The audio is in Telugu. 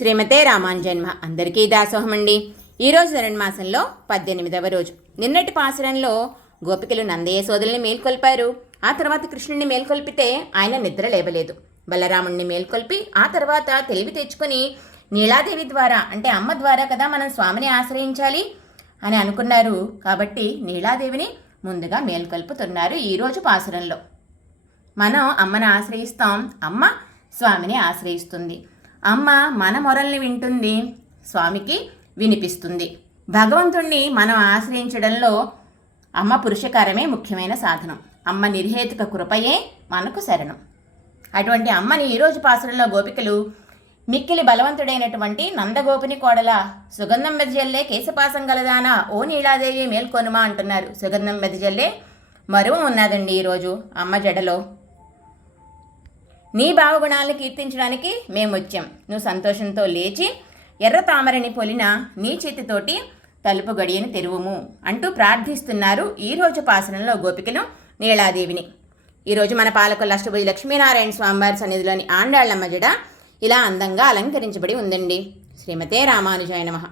శ్రీమతే రామానుజన్మ అందరికీ దాసోహమండి. ఈరోజు ధనుర్మాసంలో 18వ రోజు. నిన్నటి పాసురంలో గోపికలు నందయ్య సోదరుల్ని మేల్కొల్పారు. ఆ తర్వాత కృష్ణుడిని మేల్కొల్పితే ఆయన నిద్ర లేవలేదు. బలరాముణ్ణి మేల్కొల్పి ఆ తర్వాత తెలివి తెచ్చుకొని నీలాదేవి ద్వారా, అంటే అమ్మ ద్వారా కదా మనం స్వామిని ఆశ్రయించాలి అని అనుకున్నారు. కాబట్టి నీలాదేవిని ముందుగా మేల్కొల్పుతున్నారు. ఈరోజు పాసురంలో మనం అమ్మని ఆశ్రయిస్తాం, అమ్మ స్వామిని ఆశ్రయిస్తుంది. అమ్మ మన మొరల్ని వింటుంది, స్వామికి వినిపిస్తుంది. భగవంతుణ్ణి మనం ఆశ్రయించడంలో అమ్మ పురుషకారమే ముఖ్యమైన సాధనం. అమ్మ నిర్హేతుక కృపయే మనకు శరణం. అటువంటి అమ్మని ఈరోజు పాసురంలో గోపికలు మిక్కిలి బలవంతుడైనటువంటి నందగోపుని కోడల సుగంధం వెదజల్లే కేశపాసం గలదానా ఓ నీలాదేవి మేల్కొనుమా అంటున్నారు. సుగంధం వెదజల్లే మరువు ఉన్నదండి ఈరోజు అమ్మ జడలో. నీ భావగుణాలను కీర్తించడానికి మేము వచ్చాం. నువ్వు సంతోషంతో లేచి ఎర్ర తామరని పొలిన నీ చేతితోటి తలుపు గడియని తెరువుము అంటూ ప్రార్థిస్తున్నారు ఈరోజు పాసనంలో గోపికలు నీలాదేవిని. ఈరోజు మన పాలకొల్లు అష్టభుజ లక్ష్మీనారాయణ స్వామివారి సన్నిధిలోని ఆండాళ్ళమ్మ జడ ఇలా అందంగా అలంకరించబడి ఉందండి. శ్రీమతే రామానుజాయ నమః.